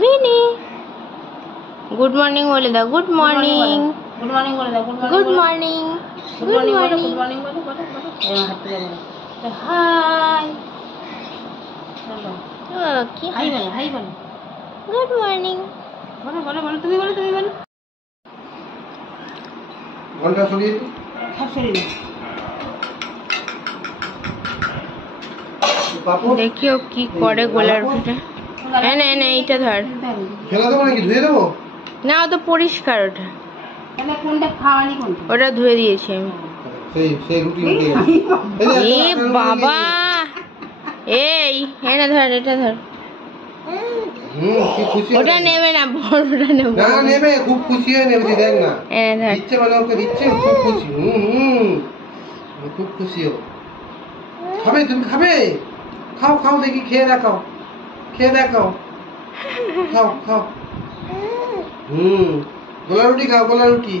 Mini good morning বলে দাও। Good morning. Good morning বলে দাও। Good morning. Good morning. Good morning বলে বলো বলো। হাঁটতে যাবো হাই বলো। ও কি হাই বলো হাই বলো। গুড মর্নিং বলো বলো বলো তুমি বলো তুমি বলো। ঘন্টা সরিয়ে সব সরিয়ে দাও। দেখিও কি করে গোলার রুটিটা। এনে এনে এইটা ধর। ফেলা দেবো নাকি ধুয়ে দেবো? না ও তো পরিষ্কার ওটা। তাহলে কোনটা খাওয়ালি কোনটা? ওটা ধুয়ে দিয়েছি আমি। সেই রুটি এ বাবা এই এনে ধর এটা ধর। কি খুশি ওটা নেবে না বড়টা নেবে। না নেবে, খুব খুশি হয়ে নেবে। দেখ না এনে ধর। দিচ্ছে মানে ওকে দিচ্ছে, খুব খুশি। খুব খুশি ও। খাবে তুমি খাবে? খাও খাও দেখি, খেয়ে দেখাও, খেয়ে দেখাও, খাও খাও। গোলা রুটি খাও, গোলা রুটি।